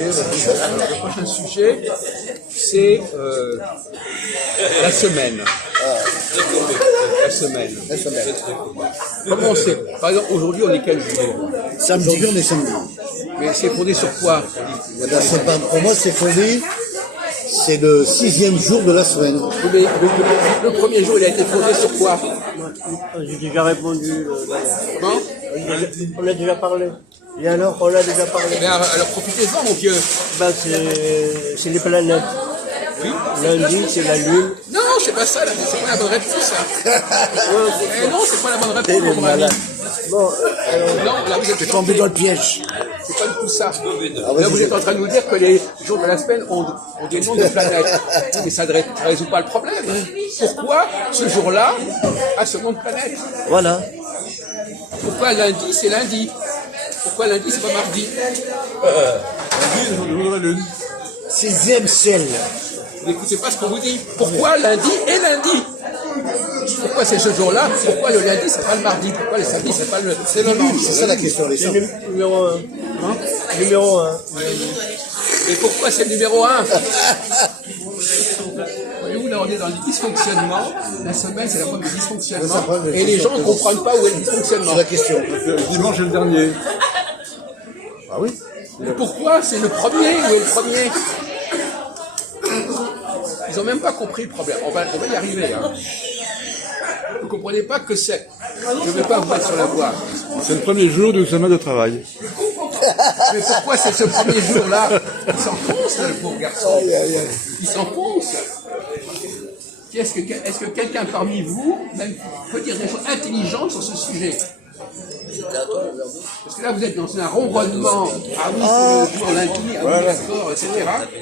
Le prochain sujet, c'est la semaine. La semaine. Comment c'est? Par exemple, aujourd'hui, on est quel jour? Samedi, on est samedi. Mais c'est fondé sur quoi? Pour moi, c'est fondé, c'est le 6e jour de la semaine. Mais le premier jour, il a été fondé sur quoi? J'ai déjà répondu. Comment? On a déjà parlé. Et alors, on l'a déjà parlé. Mais alors profitez-en, mon vieux. Ben, c'est les planètes. Oui. Lundi, c'est la lune. Non, c'est pas ça, c'est pas la bonne réponse, ça. Non, c'est pas la bonne réponse, mon ami. Bon, Non, là, vous êtes Tombé dans le piège. C'est pas du tout ça. Là, vous êtes en train de nous dire que les jours de la semaine ont des noms de planètes. Mais ça ne résout pas le problème. Pourquoi ce jour-là a ce nom de planète? Voilà. Pourquoi lundi, c'est lundi? Pourquoi lundi, c'est pas mardi? Lundi, le jour de la lune. 6e ciel. Vous n'écoutez pas ce qu'on vous dit. Pourquoi lundi et lundi? Pourquoi c'est ce jour-là? Pourquoi le lundi, c'est pas le mardi? Pourquoi le samedi, c'est pas le... C'est la lune, c'est ça la question. c'est le numéro 1. Numéro 1. Et pourquoi c'est le numéro 1? Voyez-vous, là, on est dans le dysfonctionnement. La semaine, c'est la preuve du dysfonctionnement. Et les gens ne comprennent pas où est le dysfonctionnement. C'est la question. Le dimanche est le dernier. Ah oui. Et pourquoi c'est le premier? Où est le premier? Ils n'ont même pas compris le problème. On va y arriver. Hein. Vous ne comprenez pas que c'est. Je ne vais pas vous mettre sur la voie. C'est le premier jour d'une semaine de travail. Mais pourquoi c'est ce premier jour-là? Il s'enfonce, là, le pauvre garçon. Il s'enfonce. Est-ce que quelqu'un parmi vous même peut dire des choses intelligentes sur ce sujet? Parce que là, vous êtes dans un ronronnement. Ah oui, c'est le jour lundi, ah oui, d'accord, etc.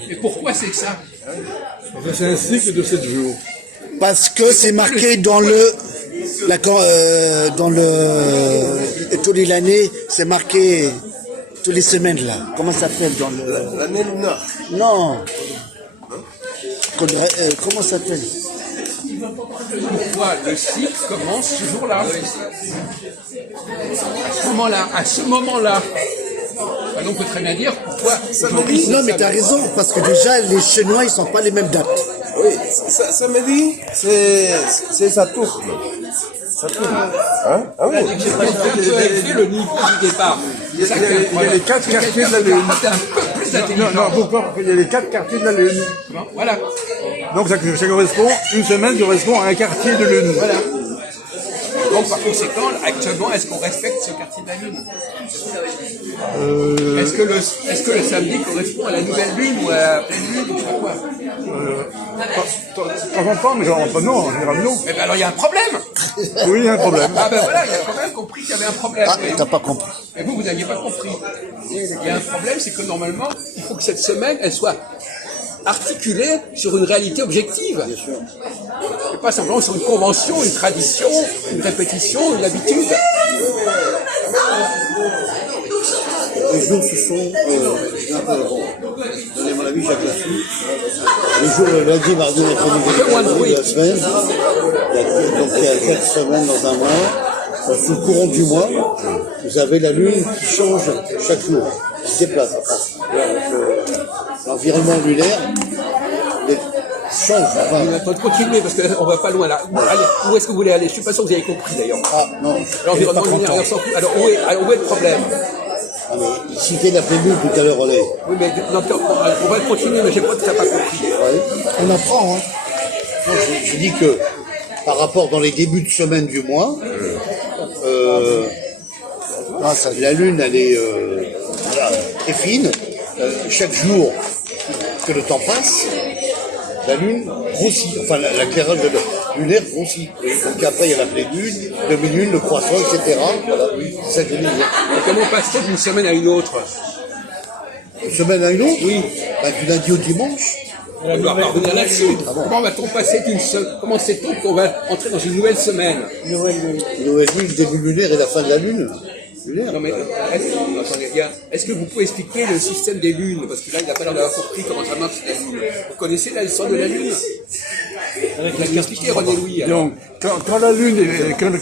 Mais pourquoi c'est que ça? C'est un cycle de 7 jours. Parce que c'est marqué dans toute l'année, c'est marqué toutes les semaines là. Comment ça s'appelle dans le... L'année lunaire. Non. Comment ça s'appelle? Pourquoi le cycle commence ce jour-là? À ce moment-là. Alors on peut très bien dire pourquoi aujourd'hui. Non, mais t'as raison, parce que déjà, les Chinois, ils sont pas les mêmes dates. Oui, samedi, c'est Saturne. Hein? Ah oui. J'ai pas fait le niveau du départ. Il y a les 4 quartiers de la lune. C'est un peu plus intelligent. Non, pourquoi? Il y a les 4 quartiers de la lune. Voilà. Donc ça correspond, une semaine correspond à un quartier de lune. Voilà. Donc par conséquent, actuellement, est-ce qu'on respecte ce quartier de la lune? Est-ce que le samedi correspond à la nouvelle lune ou à la pleine lune ou je sais pas quoi? De temps en temps, mais genre, non, en général non. Eh ben alors il y a un problème. Oui, il y a un problème. Ah ben voilà, il y a quand même compris qu'il y avait un problème. Ah, t'as pas compris. Mais vous n'aviez pas compris. Il y a un problème, c'est que normalement, il faut que cette semaine, elle soit articulée sur une réalité objective. Bien sûr. Et pas simplement sur une convention, une tradition, une répétition, une habitude. Les jours, ce sont, donnez mon avis, Jacques Lassou, les jours, le lundi, mardi, mercredi, de la semaine, donc il y a 4 semaines dans un mois, sous le courant du mois, vous avez la lune qui change chaque jour, qui se déplace. L'environnement lunaire change. Enfin, On va continuer parce qu'on va pas loin là. Allez, où est-ce que vous voulez aller? Je suis pas sûr que vous avez compris d'ailleurs. ah non, L'environnement lunaire, on s'en fout. Alors où est le problème? Ah, mais il citait la pleine lune tout à l'heure, Olé. Oui, mais on va continuer, mais j'ai pas que tu n'as pas compris. Ouais. On apprend, hein. Moi, je dis que par rapport dans les débuts de semaine du mois, la lune, elle est très fine. Chaque jour que le temps passe, la lune grossit. Enfin, l'éclairage lunaire grossit. Donc après, il y a la pleine lune, demi-lune, le croissant, etc. Voilà, c'est ça que je dis. Mais comment passe-t-on d'une semaine à une autre? Une semaine à une autre? Oui. Ben, du lundi au dimanche. On doit revenir là-dessus. Comment va-t-on passer comment sait-on qu'on va entrer dans une nouvelle semaine? Nouvelle lune, le début lunaire et la fin de la lune. Lunaire. Non mais attendez bien. Est-ce que vous pouvez expliquer le système des lunes? Parce que là, il n'a pas l'air d'avoir compris comment ça marche la lune. Vous connaissez la leçon de la lune? Vous l'avez expliqué, René Louis. Donc, quand la lune, quand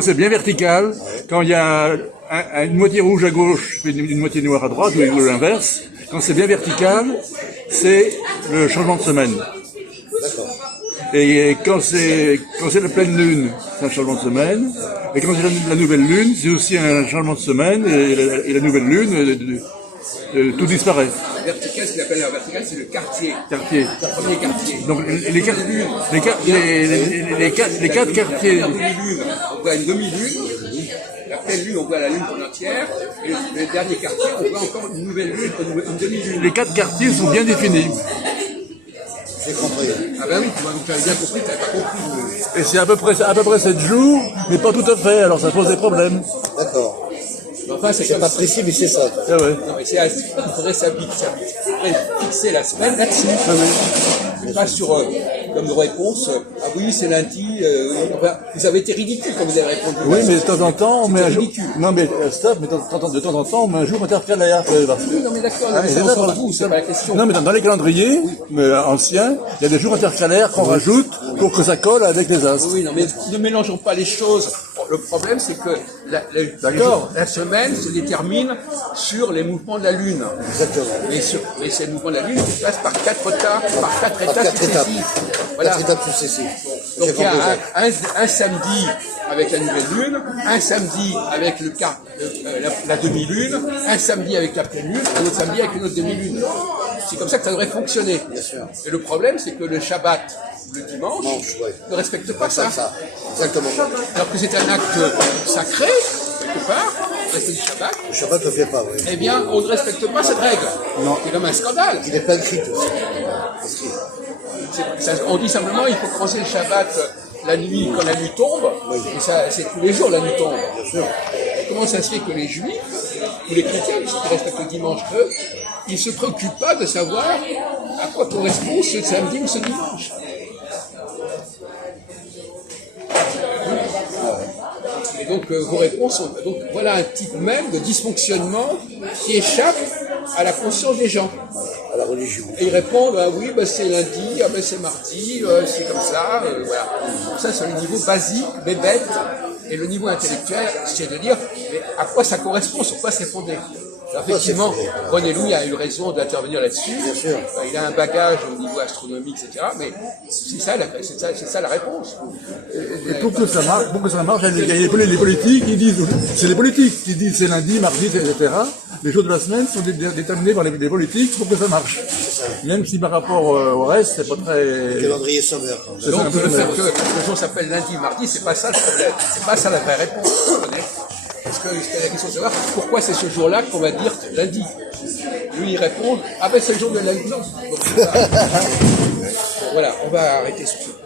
c'est bien vertical, quand il y a une moitié rouge à gauche, puis une moitié noire à droite, ou l'inverse. Quand c'est bien vertical, c'est le changement de semaine. D'accord. Et quand c'est la pleine lune, c'est un changement de semaine. Et quand c'est la nouvelle lune, c'est aussi un changement de semaine. Et la nouvelle lune, tout disparaît. Vertical, ce qu'on appelle la verticale, c'est le quartier. Quartier. Le premier quartier. Donc les quatre quartiers. La demi-lune, on voit une demi-lune. La pleine lune, on voit la lune tout entière. Et le dernier quartier, on voit encore une nouvelle lune, une demi-lune. Les quatre quartiers sont bien définis. J'ai compris. Ah ben oui, tu avais bien compris, tu n'avais pas compris. Et c'est à peu près 7 jours, mais pas tout à fait, alors ça pose des problèmes. D'accord. Enfin, c'est C'est comme pas ça. précis, mais c'est ça. Ah ouais. Non, mais il faudrait fixer la semaine là-dessus. Mais pas sur, comme réponse, ah oui, c'est lundi, enfin, vous avez été ridicule quand vous avez répondu. Oui, mais de temps en temps, on met un jour. ridicule. Non, mais stop, mais de temps en temps, on met un jour intercalaire. Oui, non, mais d'accord, mais c'est entre vous, c'est pas la question. Non, mais dans les calendriers anciens, il y a des jours intercalaires qu'on rajoute pour que ça colle avec les astres. Oui, non, mais ne mélangeons pas les choses. Bon, le problème, c'est que la semaine se détermine sur les mouvements de la Lune. Exactement. Mais ces mouvements de la Lune se passent par quatre états successifs. Voilà. 4 étapes successives. Donc J'ai il y a compris ça. un samedi avec la nouvelle lune, un samedi avec la demi-lune, un samedi avec la pleine lune, un autre samedi avec une autre demi-lune. C'est comme ça que ça devrait fonctionner. Bien sûr. Et le problème, c'est que le Shabbat, le dimanche, Ouais. ne respecte pas ça. Ça. Exactement. Alors que c'est un acte sacré, quelque part, le respect du Shabbat, Le Shabbat ne le fait pas, oui. eh bien, on ne respecte pas cette règle. Non. C'est comme un scandale. Il n'est pas écrit tout ça. On dit simplement il faut commencer le Shabbat la nuit quand la nuit tombe, et ça c'est tous les jours la nuit tombe. Bien sûr. Comment ça se fait que les juifs, ou les chrétiens, qui respectent le dimanche eux, ils ne se préoccupent pas de savoir à quoi correspond ce samedi ou ce dimanche? Et donc vos réponses sont, donc voilà un type même de dysfonctionnement qui échappe à la conscience des gens. À la religion. Et ils répondent, ah oui, bah, c'est lundi, ah ben c'est mardi, c'est comme ça, voilà. Donc ça, c'est le niveau basique, bébête, et le niveau intellectuel, c'est de dire, mais à quoi ça correspond, sur quoi c'est fondé. Alors, effectivement, René Louis a eu raison d'intervenir là-dessus. Bien sûr. Il a un bagage au niveau astronomique, etc. Mais c'est ça la réponse. Et pour que ça marche, il y a les politiques qui disent, c'est les politiques qui disent c'est lundi, mardi, etc. Les jours de la semaine sont déterminés par les politiques pour que ça marche. Même si par rapport au reste, c'est pas très... Calendrier sommaire. Quand même. Donc le fait que le jour s'appelle lundi, mardi, c'est pas ça le problème. C'est pas ça la vraie réponse. Parce que c'était la question de savoir pourquoi c'est ce jour-là qu'on va dire lundi. Lui, il répond, ah ben c'est le jour de lundi. Non. Donc, voilà, on va arrêter sur ce point.